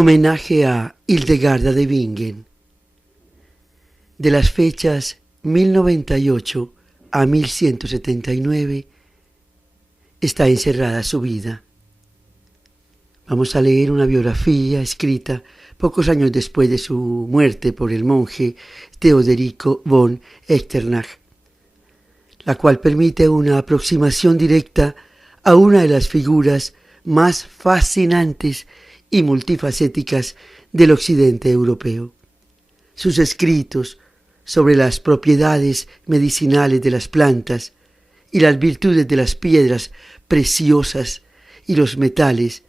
Homenaje a Hildegarda de Bingen. De las fechas 1098 a 1179 está encerrada su vida. Vamos a leer una biografía escrita pocos años después de su muerte por el monje Teoderico von Echternach, la cual permite una aproximación directa a una de las figuras más fascinantes y multifacéticas del occidente europeo. Sus escritos sobre las propiedades medicinales de las plantas y las virtudes de las piedras preciosas y los metales,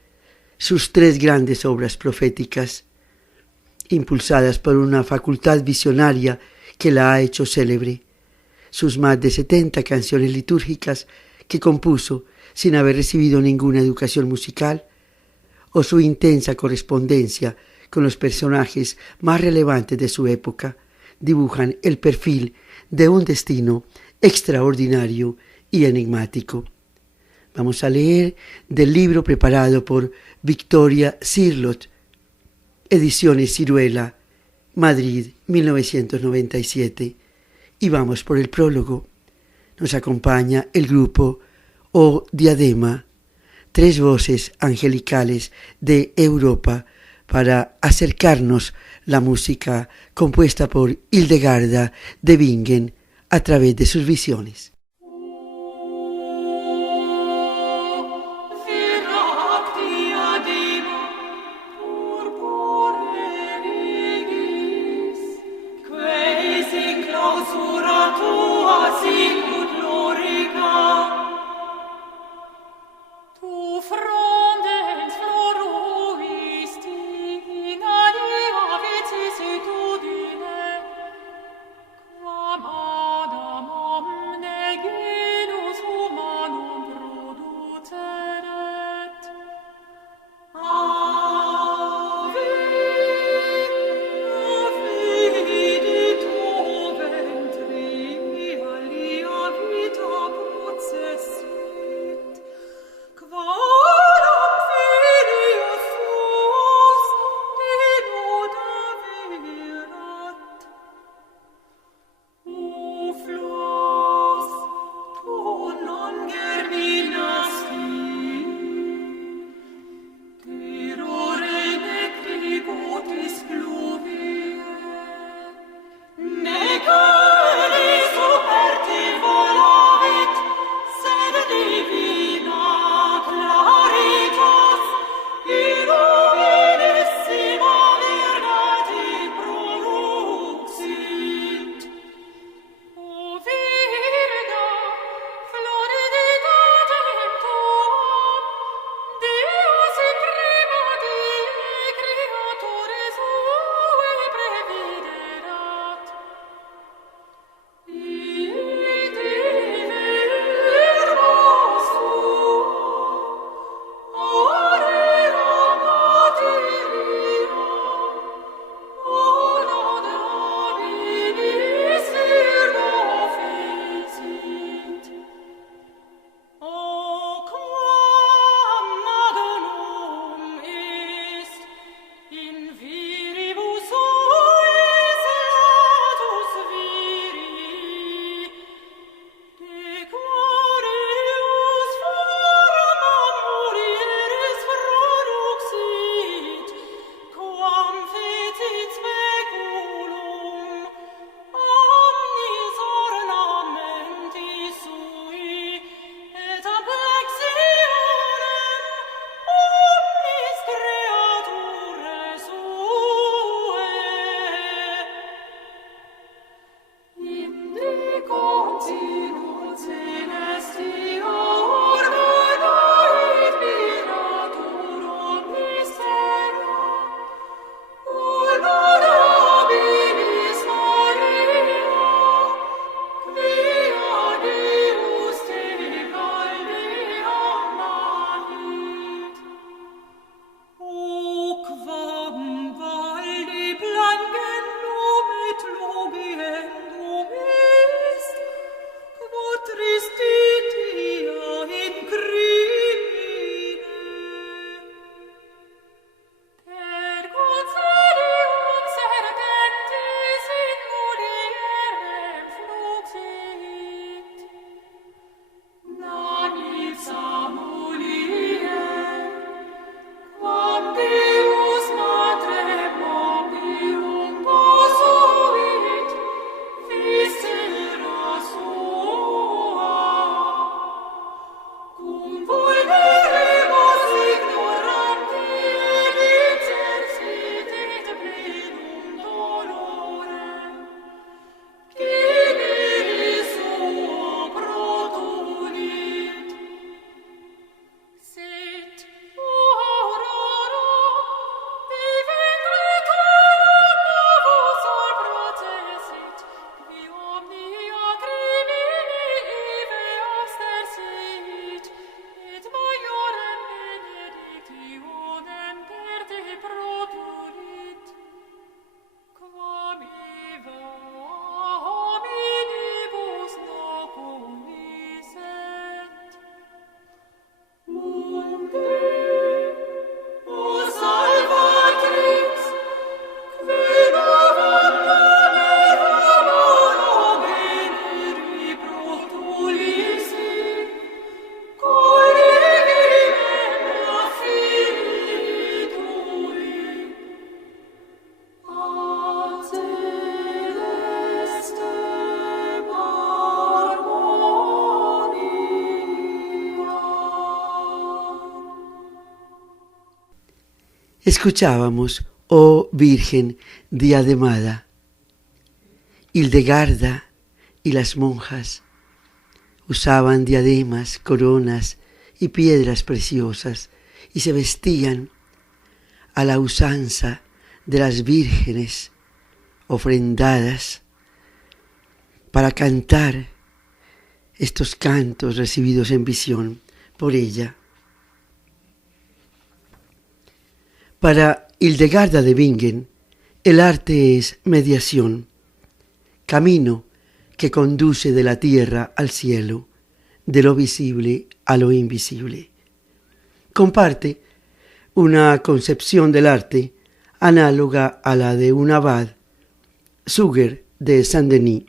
sus tres grandes obras proféticas, impulsadas por una facultad visionaria que la ha hecho célebre, sus más de 70 canciones litúrgicas que compuso sin haber recibido ninguna educación musical, o su intensa correspondencia con los personajes más relevantes de su época, dibujan el perfil de un destino extraordinario y enigmático. Vamos a leer del libro preparado por Victoria Cirlot, Ediciones Ciruela, Madrid, 1997, y vamos por el prólogo. Nos acompaña el grupo O Diadema, tres voces angelicales de Europa, para acercarnos la música compuesta por Hildegarda de Bingen a través de sus visiones. Quam Adam omne Escuchábamos, oh Virgen diademada. Hildegarda y las monjas usaban diademas, coronas y piedras preciosas y se vestían a la usanza de las vírgenes ofrendadas para cantar estos cantos recibidos en visión por ella. Para Hildegarda de Bingen, el arte es mediación, camino que conduce de la tierra al cielo, de lo visible a lo invisible. Comparte una concepción del arte análoga a la de un abad, Suger de Saint-Denis,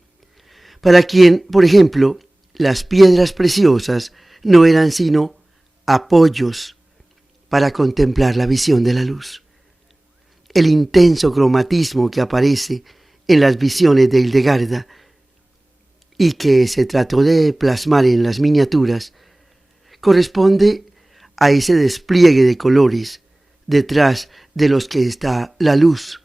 para quien, por ejemplo, las piedras preciosas no eran sino apoyos para contemplar la visión de la luz. El intenso cromatismo que aparece en las visiones de Hildegarda y que se trató de plasmar en las miniaturas corresponde a ese despliegue de colores detrás de los que está la luz,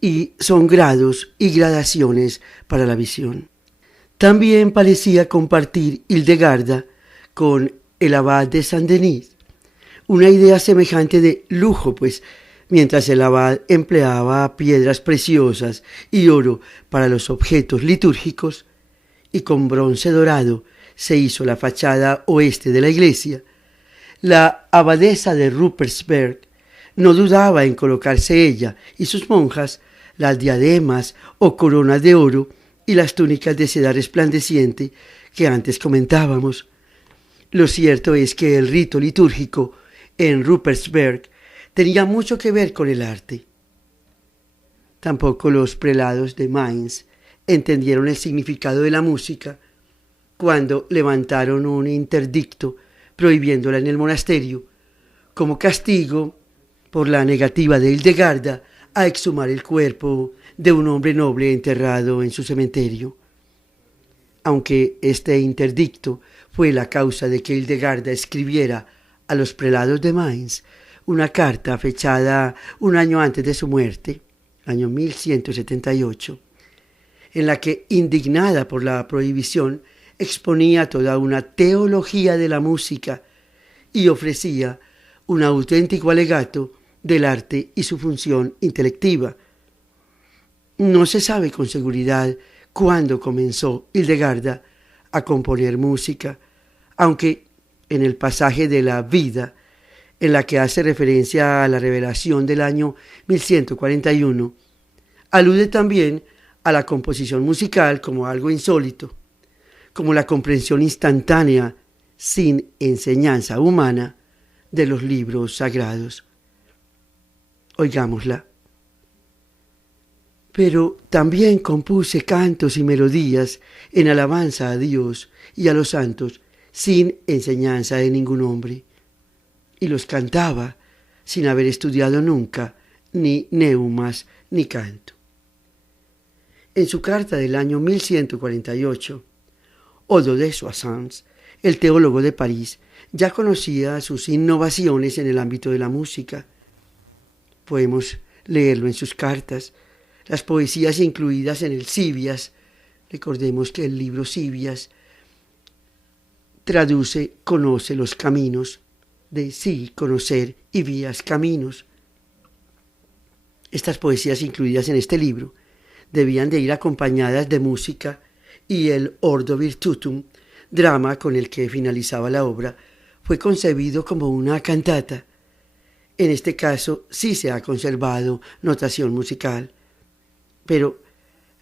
y son grados y gradaciones para la visión. También parecía compartir Hildegarda con el abad de Saint-Denis una idea semejante de lujo, pues mientras el abad empleaba piedras preciosas y oro para los objetos litúrgicos, y con bronce dorado se hizo la fachada oeste de la iglesia, la abadesa de Ruppersberg no dudaba en colocarse ella y sus monjas las diademas o coronas de oro y las túnicas de seda resplandeciente que antes comentábamos. Lo cierto es que el rito litúrgico en Ruppersberg tenía mucho que ver con el arte. Tampoco los prelados de Mainz entendieron el significado de la música cuando levantaron un interdicto prohibiéndola en el monasterio, como castigo por la negativa de Hildegarda a exhumar el cuerpo de un hombre noble enterrado en su cementerio. Aunque este interdicto fue la causa de que Hildegarda escribiera a los prelados de Mainz una carta fechada un año antes de su muerte, año 1178, en la que, indignada por la prohibición, exponía toda una teología de la música y ofrecía un auténtico alegato del arte y su función intelectiva. No se sabe con seguridad cuándo comenzó Hildegarda a componer música, aunque en el pasaje de la vida, en la que hace referencia a la revelación del año 1141, alude también a la composición musical como algo insólito, como la comprensión instantánea, sin enseñanza humana, de los libros sagrados. Oigámosla. Pero también compuse cantos y melodías en alabanza a Dios y a los santos, sin enseñanza de ningún hombre, y los cantaba sin haber estudiado nunca ni neumas ni canto. En su carta del año 1148, Odo de Soissons, el teólogo de París, ya conocía sus innovaciones en el ámbito de la música. Podemos leerlo en sus cartas, las poesías incluidas en el Civias. Recordemos que el libro Civias traduce conoce los caminos, de sí, conocer, y vías, caminos. Estas poesías incluidas en este libro debían de ir acompañadas de música, y el Ordo Virtutum, drama con el que finalizaba la obra, fue concebido como una cantata. En este caso sí se ha conservado notación musical, pero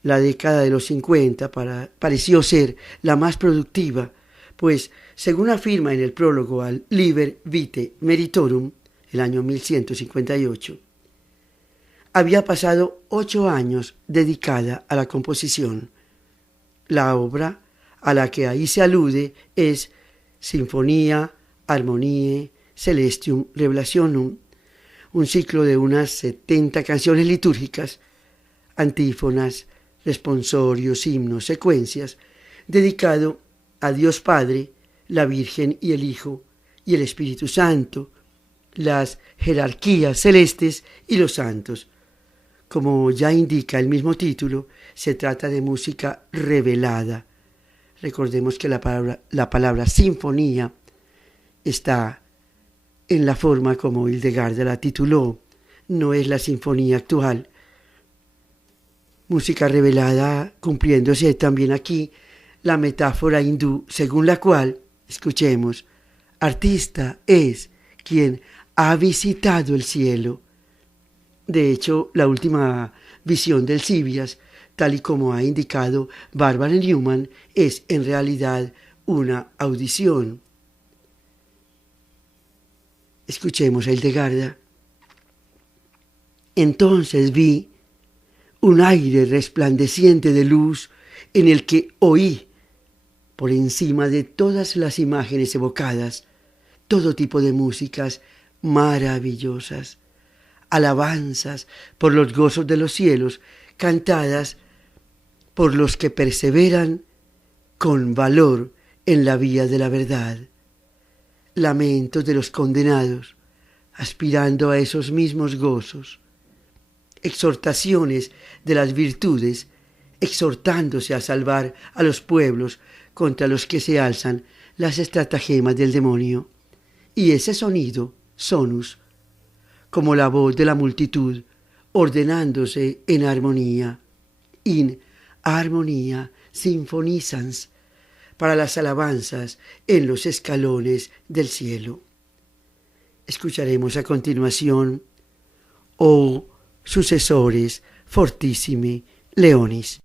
la década de los 50 pareció ser la más productiva, pues, según afirma en el prólogo al Liber Vitae Meritorum, el año 1158, había pasado 8 años dedicada a la composición. La obra a la que ahí se alude es Sinfonia Harmoniae Celestium Revelationum, un ciclo de unas 70 canciones litúrgicas, antífonas, responsorios, himnos, secuencias, dedicado a Dios Padre, la Virgen y el Hijo y el Espíritu Santo, las jerarquías celestes y los santos. Como ya indica el mismo título, se trata de música revelada. Recordemos que la palabra sinfonía está en la forma como Hildegarda la tituló, no es la sinfonía actual. Música revelada, cumpliéndose también aquí la metáfora hindú, según la cual, escuchemos, artista es quien ha visitado el cielo. De hecho, la última visión del Civias, tal y como ha indicado Barbara Newman, es en realidad una audición. Escuchemos a Hildegarda. Entonces vi un aire resplandeciente de luz en el que oí, por encima de todas las imágenes evocadas, todo tipo de músicas maravillosas, alabanzas por los gozos de los cielos, cantadas por los que perseveran con valor en la vía de la verdad, lamentos de los condenados, aspirando a esos mismos gozos, exhortaciones de las virtudes, exhortándose a salvar a los pueblos contra los que se alzan las estratagemas del demonio. Y ese sonido, sonus, como la voz de la multitud, ordenándose en armonía, in armonía sinfonizans, para las alabanzas en los escalones del cielo. Escucharemos a continuación, oh sucesores fortissimi leonis.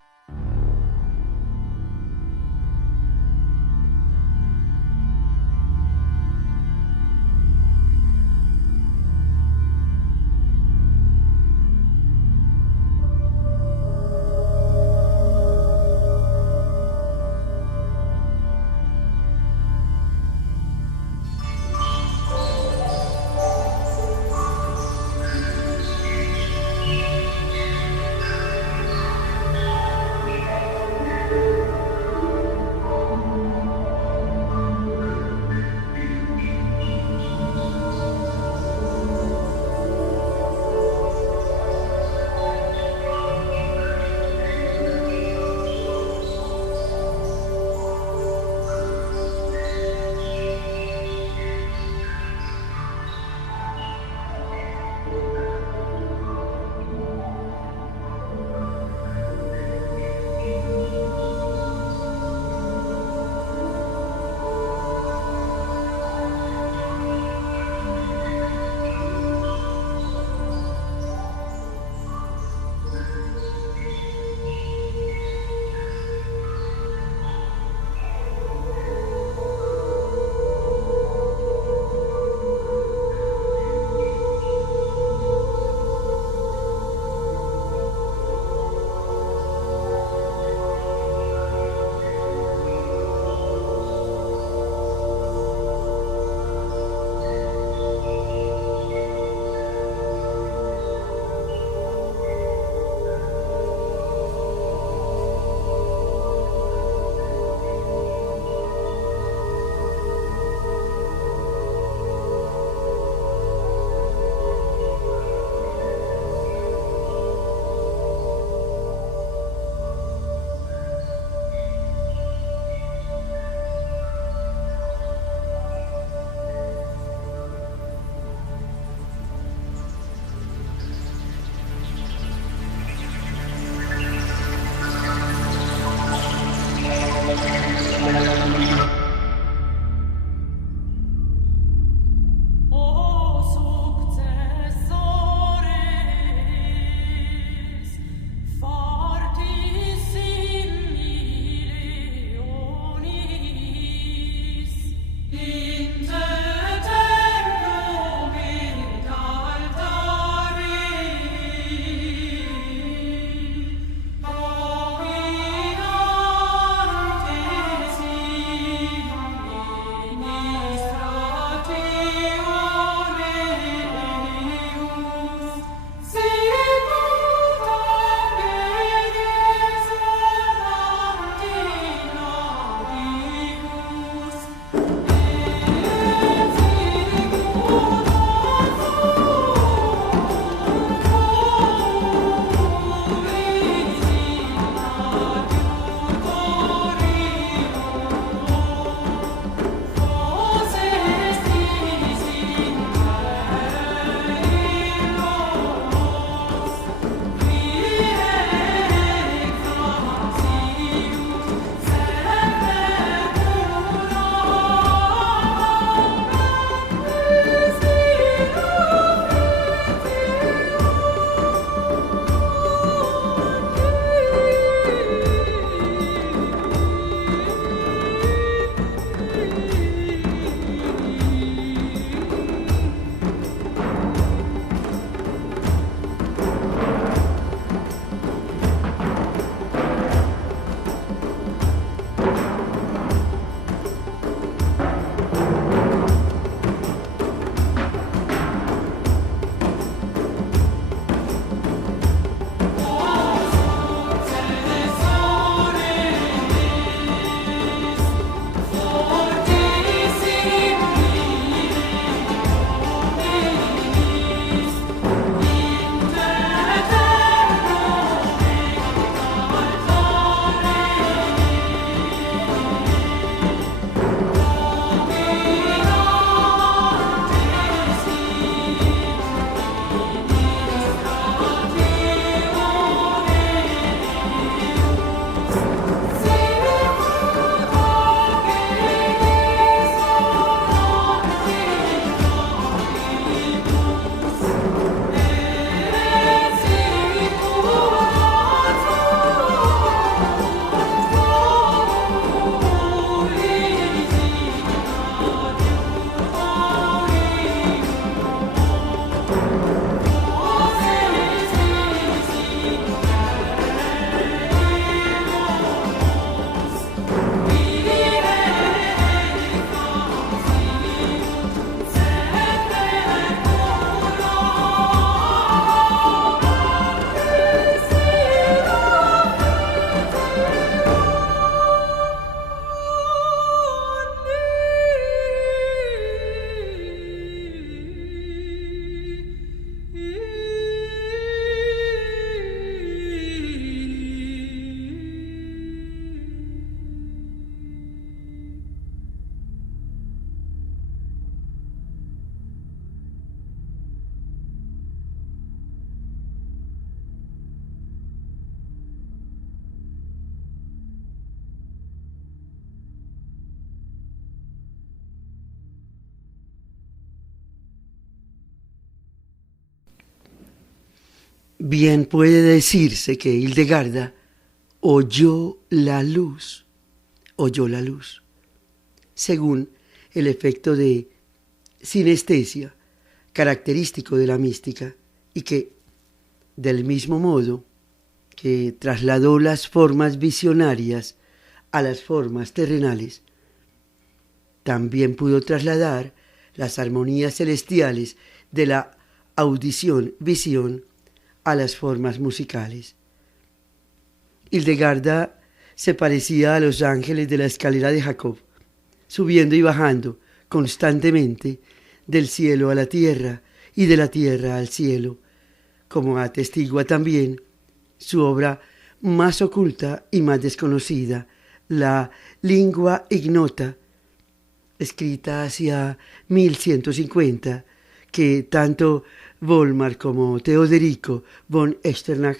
Bien puede decirse que Hildegarda oyó la luz, según el efecto de sinestesia característico de la mística, y que, del mismo modo que trasladó las formas visionarias a las formas terrenales, también pudo trasladar las armonías celestiales de la audición-visión a las formas musicales. Hildegarda se parecía a los ángeles de la escalera de Jacob, subiendo y bajando constantemente del cielo a la tierra y de la tierra al cielo, como atestigua también su obra más oculta y más desconocida, la Lingua Ignota, escrita hacia 1150, que tanto Volmar como Teoderico von Echternach,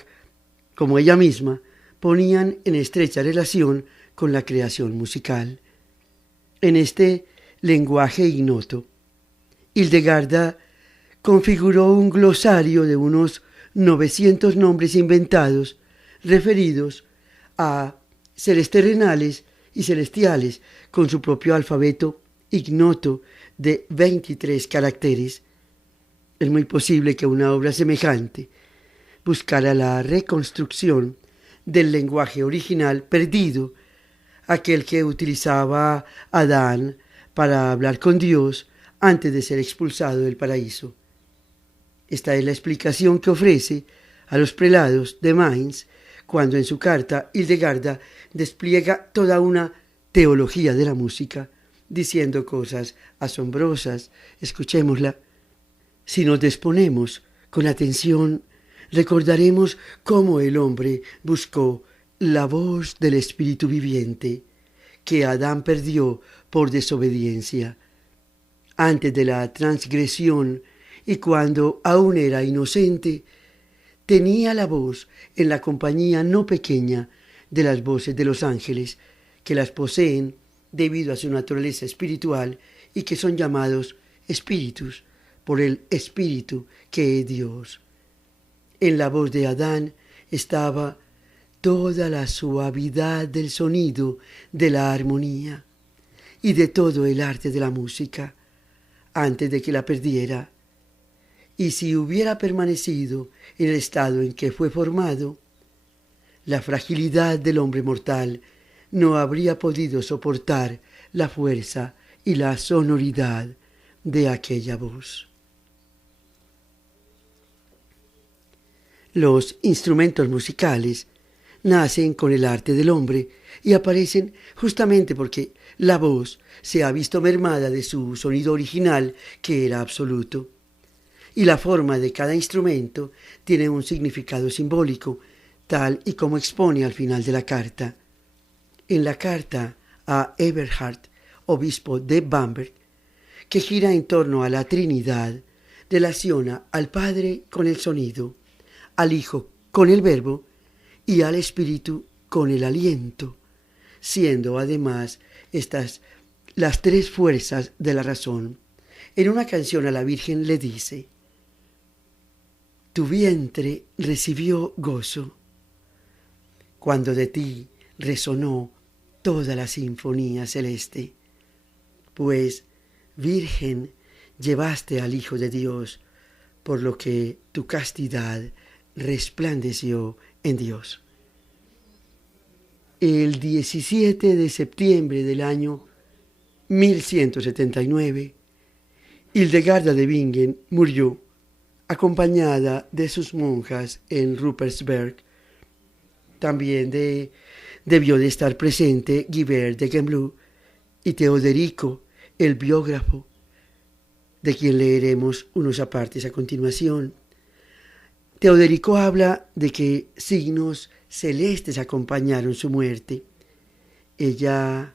como ella misma, ponían en estrecha relación con la creación musical. En este lenguaje ignoto, Hildegarda configuró un glosario de unos 900 nombres inventados referidos a seres terrenales y celestiales con su propio alfabeto ignoto de 23 caracteres. Es muy posible que una obra semejante buscara la reconstrucción del lenguaje original perdido, aquel que utilizaba Adán para hablar con Dios antes de ser expulsado del paraíso. Esta es la explicación que ofrece a los prelados de Mainz cuando en su carta Hildegarda despliega toda una teología de la música, diciendo cosas asombrosas. Escuchémosla. Si nos disponemos con atención, recordaremos cómo el hombre buscó la voz del Espíritu viviente que Adán perdió por desobediencia. Antes de la transgresión y cuando aún era inocente, tenía la voz en la compañía no pequeña de las voces de los ángeles, que las poseen debido a su naturaleza espiritual y que son llamados espíritus por el Espíritu que es Dios. En la voz de Adán estaba toda la suavidad del sonido, de la armonía y de todo el arte de la música, antes de que la perdiera. Y si hubiera permanecido en el estado en que fue formado, la fragilidad del hombre mortal no habría podido soportar la fuerza y la sonoridad de aquella voz. Los instrumentos musicales nacen con el arte del hombre y aparecen justamente porque la voz se ha visto mermada de su sonido original, que era absoluto. Y la forma de cada instrumento tiene un significado simbólico, tal y como expone al final de la carta. En la carta a Eberhard, obispo de Bamberg, que gira en torno a la Trinidad, relaciona al Padre con el sonido, al Hijo con el Verbo y al Espíritu con el aliento, siendo además estas las tres fuerzas de la razón. En una canción a la Virgen le dice: tu vientre recibió gozo, cuando de ti resonó toda la sinfonía celeste, pues Virgen llevaste al Hijo de Dios, por lo que tu castidad resplandeció en Dios. El 17 de septiembre del año 1179, Hildegarda de Bingen murió, acompañada de sus monjas en Ruppersberg. También debió de estar presente Guibert de Gembloux y Teoderico, el biógrafo, de quien leeremos unos apartes a continuación. Teoderico habla de que signos celestes acompañaron su muerte. Ella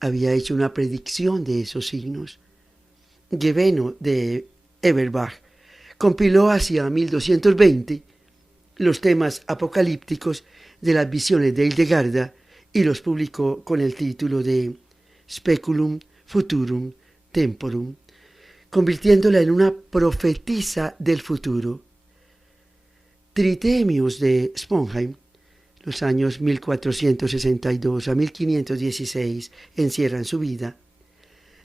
había hecho una predicción de esos signos. Gueveno de Eberbach compiló hacia 1220 los temas apocalípticos de las visiones de Hildegarda y los publicó con el título de Speculum Futurum Temporum, convirtiéndola en una profetisa del futuro. Tritemius de Sponheim, los años 1462 a 1516 encierran su vida,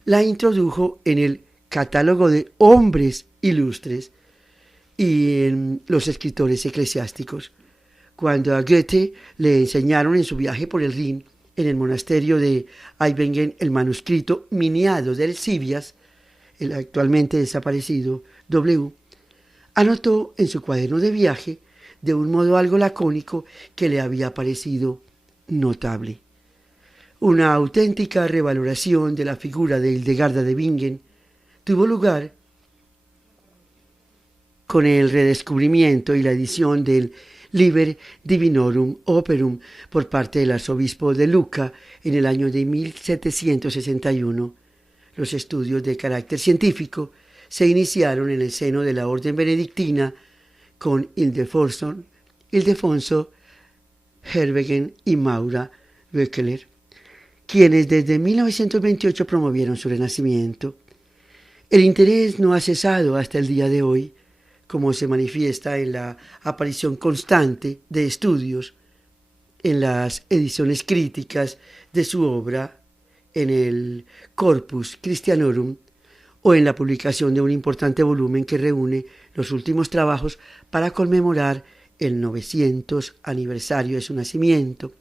la introdujo en el catálogo de hombres ilustres y en los escritores eclesiásticos. Cuando a Goethe le enseñaron en su viaje por el Rin, en el monasterio de Eibengen, el manuscrito miniado del Civias, el actualmente desaparecido W, anotó en su cuaderno de viaje, de un modo algo lacónico, que le había parecido notable. Una auténtica revaloración de la figura de Hildegarda de Bingen tuvo lugar con el redescubrimiento y la edición del Liber Divinorum Operum por parte del arzobispo de Lucca en el año de 1761. Los estudios de carácter científico se iniciaron en el seno de la orden benedictina con Ildefonso Herwegen y Maura Böckler, quienes desde 1928 promovieron su renacimiento. El interés no ha cesado hasta el día de hoy, como se manifiesta en la aparición constante de estudios, en las ediciones críticas de su obra, en el Corpus Christianorum o en la publicación de un importante volumen que reúne los últimos trabajos para conmemorar el 900 aniversario de su nacimiento.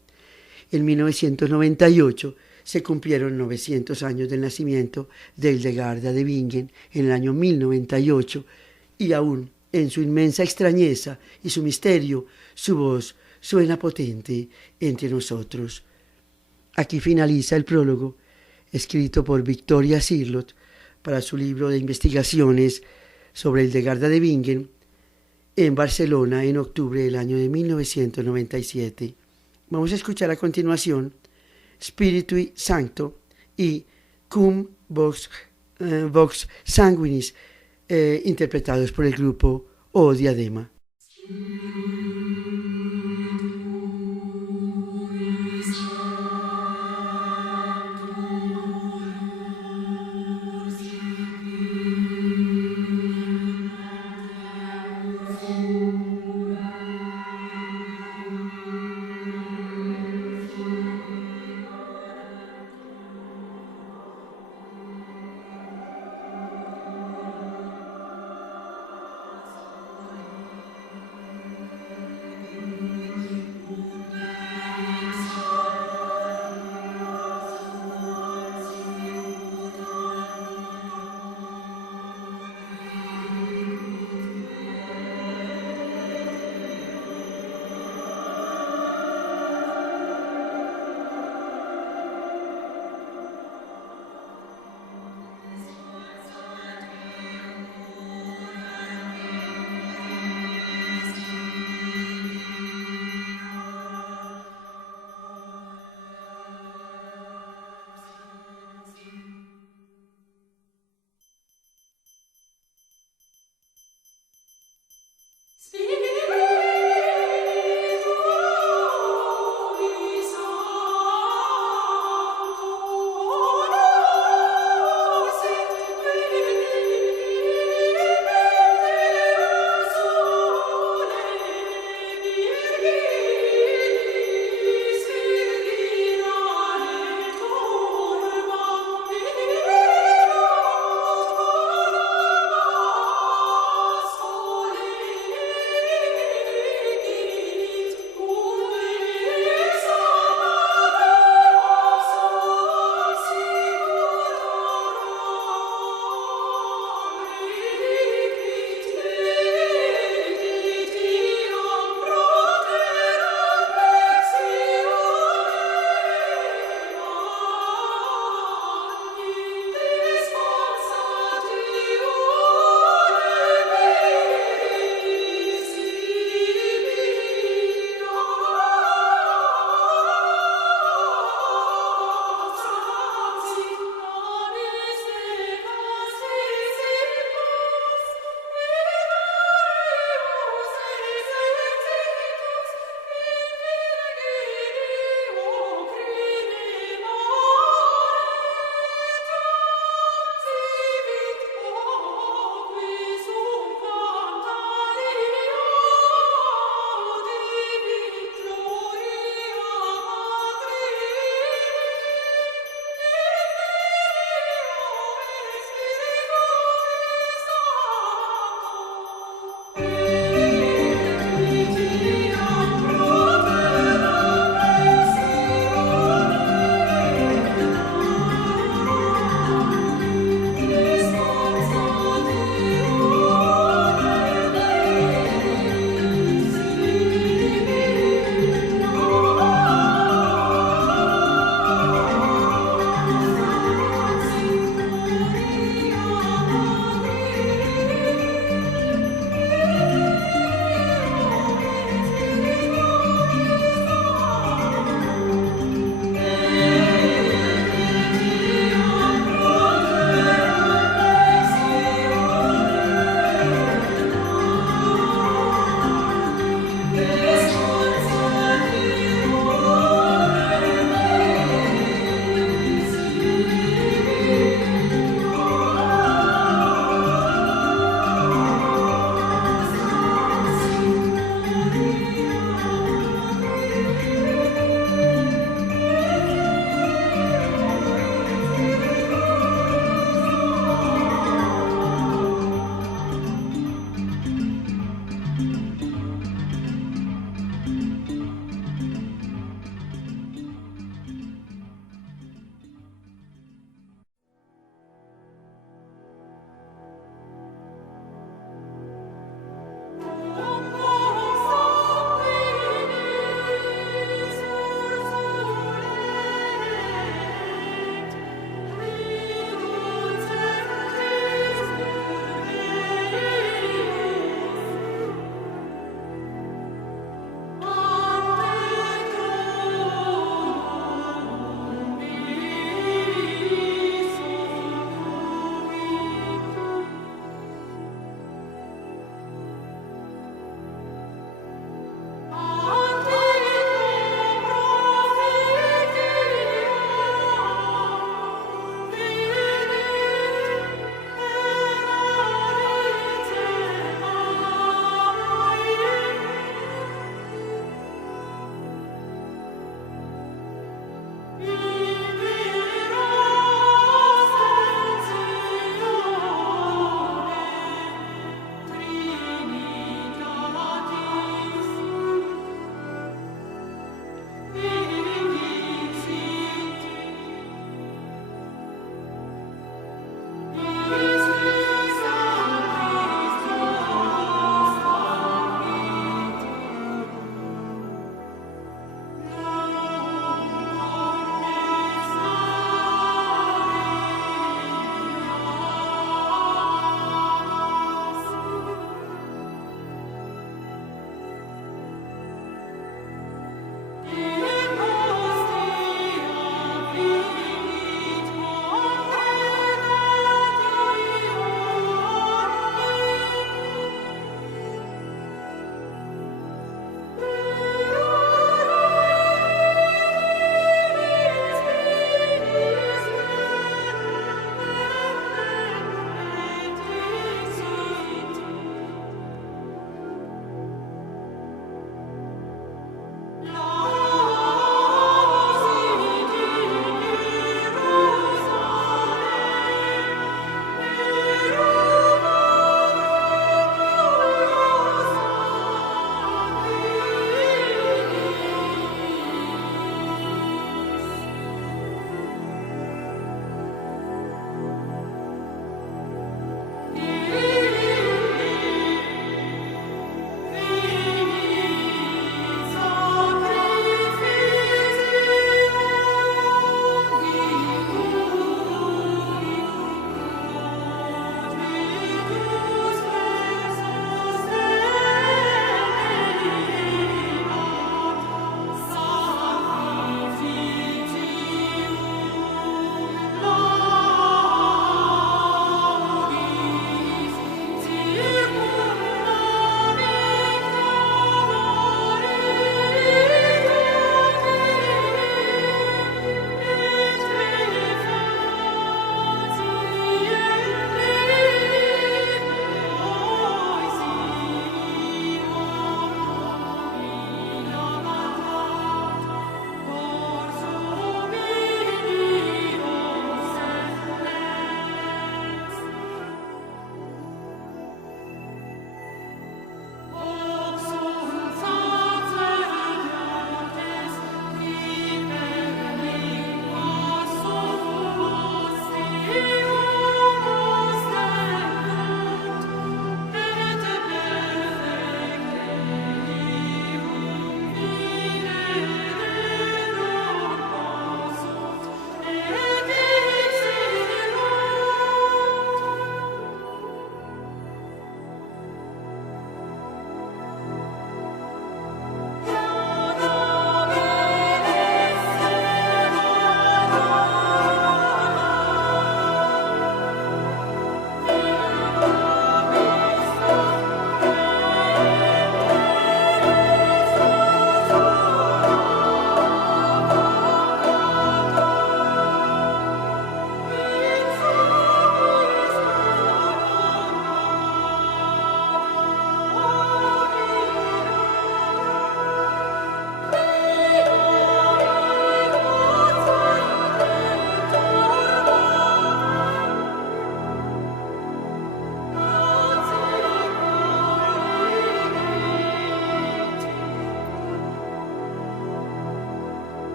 En 1998 se cumplieron 900 años del nacimiento de Hildegarda de Bingen en el año 1098 y aún en su inmensa extrañeza y su misterio, su voz suena potente entre nosotros. Aquí finaliza el prólogo, escrito por Victoria Sirlot para su libro de investigaciones sobre Hildegarda de Bingen en Barcelona en octubre del año de 1997. Vamos a escuchar a continuación Spiritui Sancto y Cum Vox Sanguinis, interpretados por el grupo O Diadema.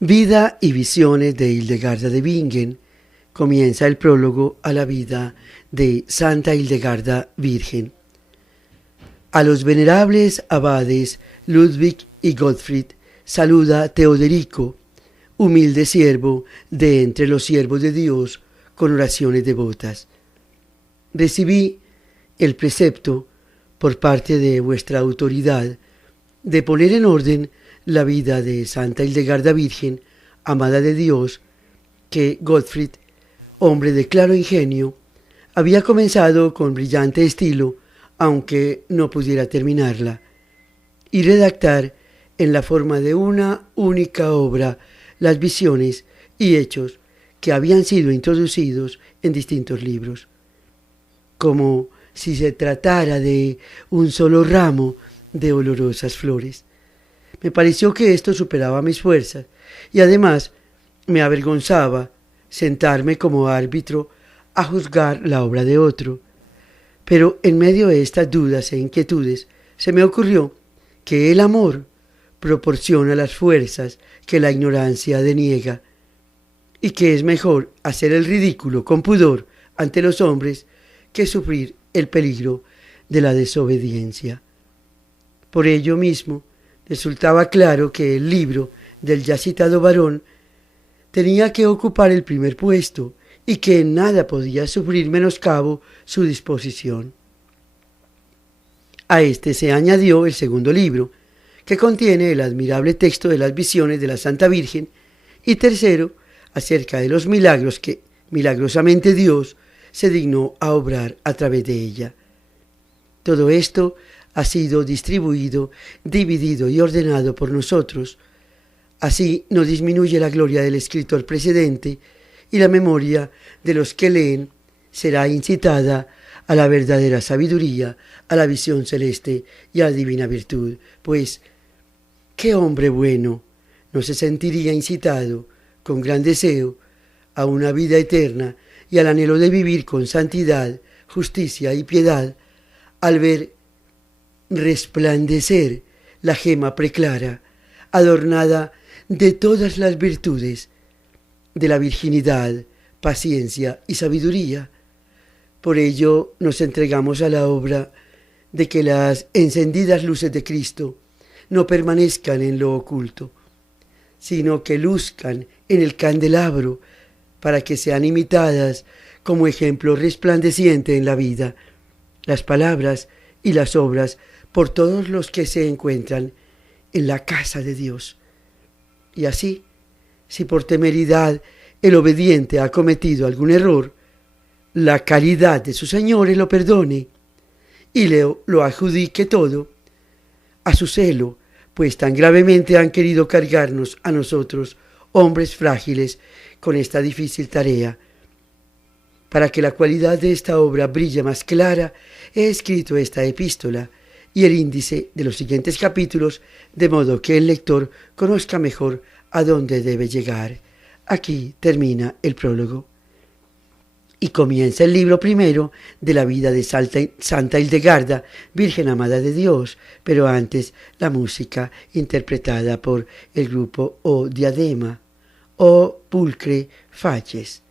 Vida y visiones de Hildegarda de Bingen. Comienza el prólogo a la vida de Santa Hildegarda Virgen. A los venerables abades Ludwig y Gottfried saluda Teoderico, humilde siervo de entre los siervos de Dios, con oraciones devotas. Recibí el precepto por parte de vuestra autoridad de poner en orden la vida de Santa Hildegarda Virgen, amada de Dios, que Gottfried, hombre de claro ingenio, había comenzado con brillante estilo, aunque no pudiera terminarla, y redactar en la forma de una única obra las visiones y hechos que habían sido introducidos en distintos libros, como si se tratara de un solo ramo de olorosas flores. Me pareció que esto superaba mis fuerzas y además me avergonzaba sentarme como árbitro a juzgar la obra de otro. Pero en medio de estas dudas e inquietudes se me ocurrió que el amor proporciona las fuerzas que la ignorancia deniega y que es mejor hacer el ridículo con pudor ante los hombres que sufrir el peligro de la desobediencia. Por ello mismo, resultaba claro que el libro del ya citado varón tenía que ocupar el primer puesto y que en nada podía sufrir menoscabo su disposición. A este se añadió el segundo libro, que contiene el admirable texto de las visiones de la Santa Virgen, y tercero, acerca de los milagros que milagrosamente Dios se dignó a obrar a través de ella. Todo esto ha sido distribuido, dividido y ordenado por nosotros. Así no disminuye la gloria del escritor precedente y la memoria de los que leen será incitada a la verdadera sabiduría, a la visión celeste y a la divina virtud. Pues, ¿qué hombre bueno no se sentiría incitado con gran deseo a una vida eterna y al anhelo de vivir con santidad, justicia y piedad al ver resplandecer la gema preclara, adornada de todas las virtudes, de la virginidad, paciencia y sabiduría? Por ello nos entregamos a la obra de que las encendidas luces de Cristo no permanezcan en lo oculto, sino que luzcan en el candelabro para que sean imitadas como ejemplo resplandeciente en la vida, las palabras y las obras por todos los que se encuentran en la casa de Dios. Y así, si por temeridad el obediente ha cometido algún error, la caridad de su Señor lo perdone y lo adjudique todo a su celo, pues tan gravemente han querido cargarnos a nosotros, hombres frágiles, con esta difícil tarea. Para que la cualidad de esta obra brille más clara, he escrito esta epístola y el índice de los siguientes capítulos, de modo que el lector conozca mejor a dónde debe llegar. Aquí termina el prólogo. Y comienza el libro primero de la vida de Santa Hildegarda, Virgen amada de Dios, pero antes la música interpretada por el grupo O Diadema, O Pulcre Facies.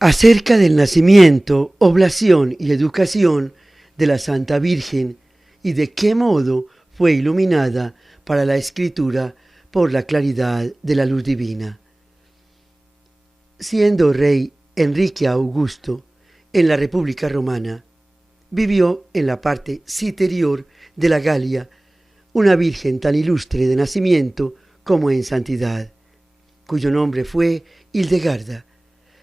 acerca del nacimiento, oblación y educación de la Santa Virgen y de qué modo fue iluminada para la escritura por la claridad de la luz divina. Siendo rey Enrique Augusto en la República Romana, vivió en la parte superior de la Galia una virgen tan ilustre de nacimiento como en santidad, cuyo nombre fue Hildegarda.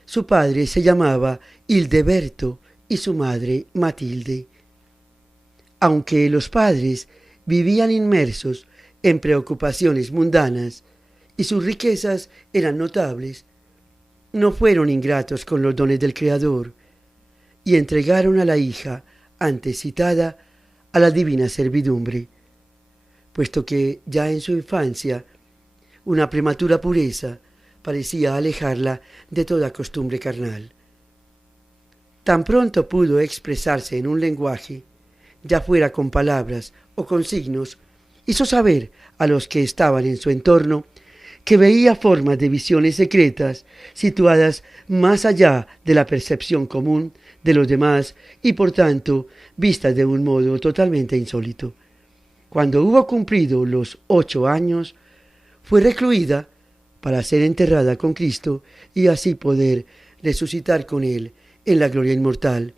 Su padre se llamaba Hildeberto y su madre Matilde. Aunque los padres vivían inmersos en preocupaciones mundanas y sus riquezas eran notables, no fueron ingratos con los dones del Creador y entregaron a la hija antes citada a la divina servidumbre, puesto que ya en su infancia una prematura pureza parecía alejarla de toda costumbre carnal. Tan pronto pudo expresarse en un lenguaje, ya fuera con palabras o con signos, hizo saber a los que estaban en su entorno que veía formas de visiones secretas situadas más allá de la percepción común de los demás y por tanto vistas de un modo totalmente insólito. Cuando hubo cumplido los 8 años, fue recluida para ser enterrada con Cristo y así poder resucitar con Él en la gloria inmortal,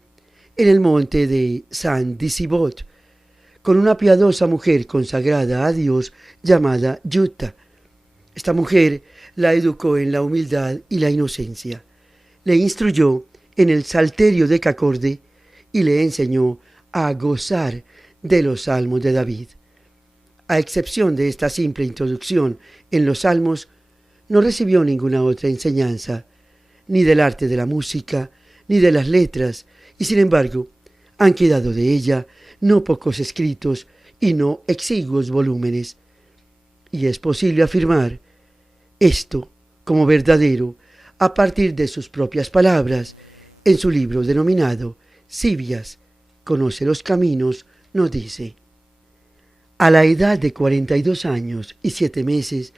en el monte de San Disibot, con una piadosa mujer consagrada a Dios llamada Yuta. Esta mujer la educó en la humildad y la inocencia, le instruyó en el salterio decacorde y le enseñó a gozar de los salmos de David. A excepción de esta simple introducción en los salmos, no recibió ninguna otra enseñanza, ni del arte de la música, ni de las letras, y sin embargo, han quedado de ella no pocos escritos y no exiguos volúmenes. Y es posible afirmar esto como verdadero a partir de sus propias palabras en su libro denominado Sibias, Conoce los caminos, nos dice: a la edad de 42 años y 7 meses,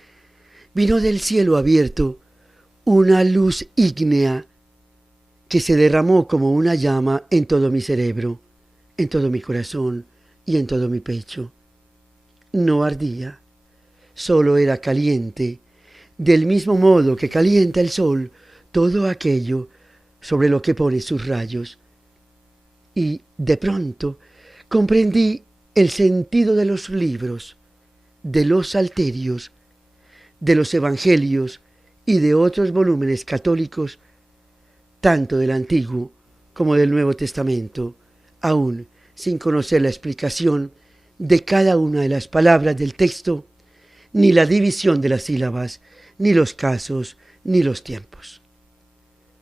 vino del cielo abierto una luz ígnea que se derramó como una llama en todo mi cerebro, en todo mi corazón y en todo mi pecho. No ardía, solo era caliente, del mismo modo que calienta el sol todo aquello sobre lo que pone sus rayos. Y de pronto comprendí el sentido de los libros, de los salterios, de los evangelios y de otros volúmenes católicos, tanto del Antiguo como del Nuevo Testamento, aún sin conocer la explicación de cada una de las palabras del texto, ni la división de las sílabas, ni los casos, ni los tiempos.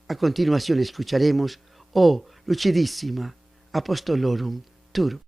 A continuación escucharemos O Lucidissima Apostolorum Tur.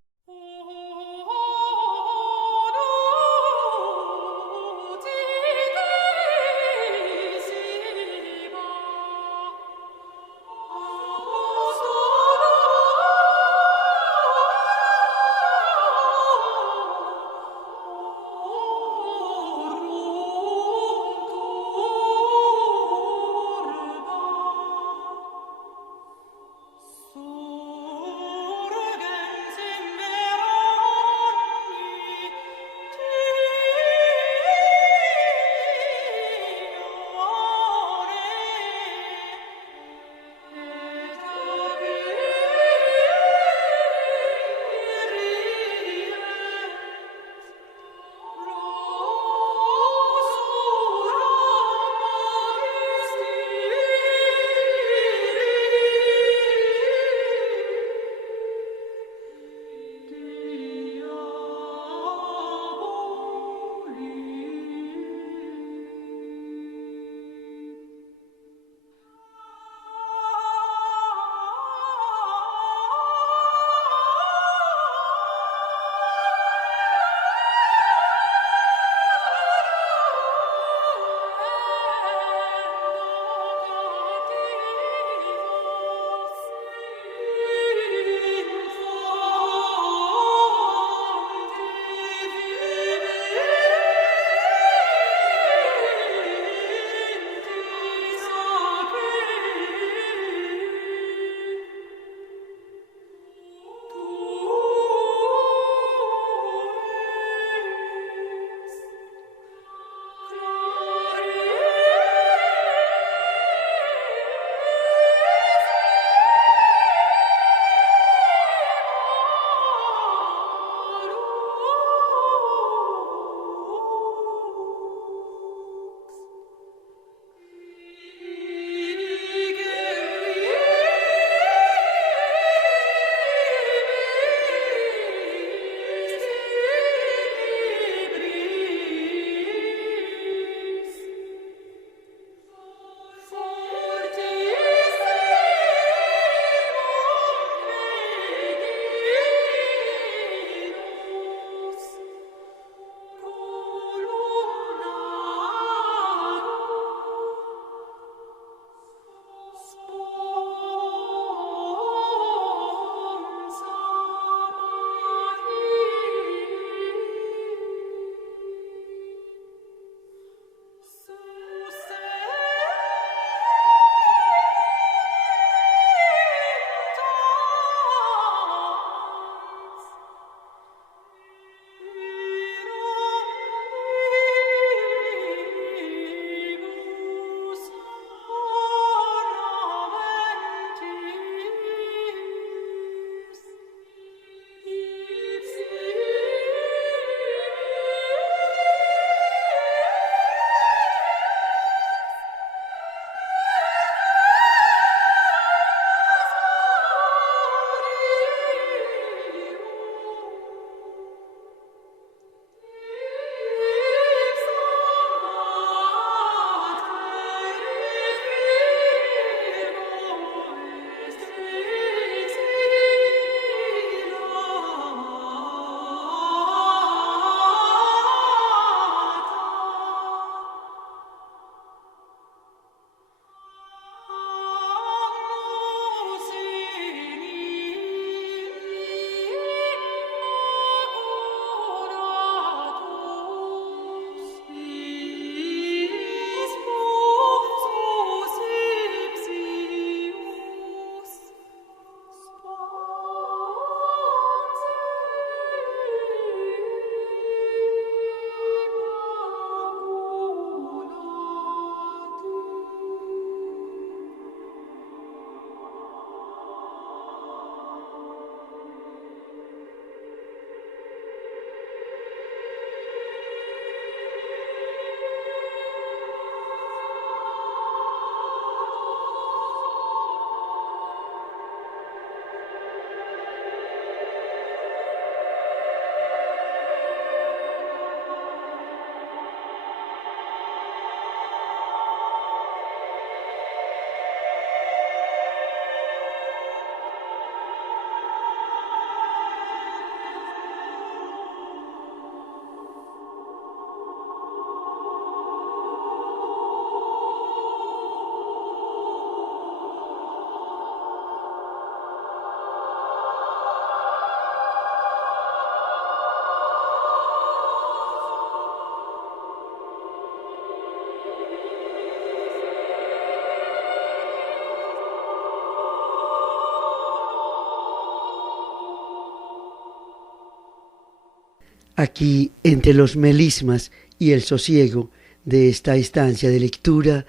Aquí, entre los melismas y el sosiego de esta estancia de lectura,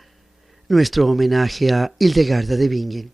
nuestro homenaje a Hildegarda de Bingen.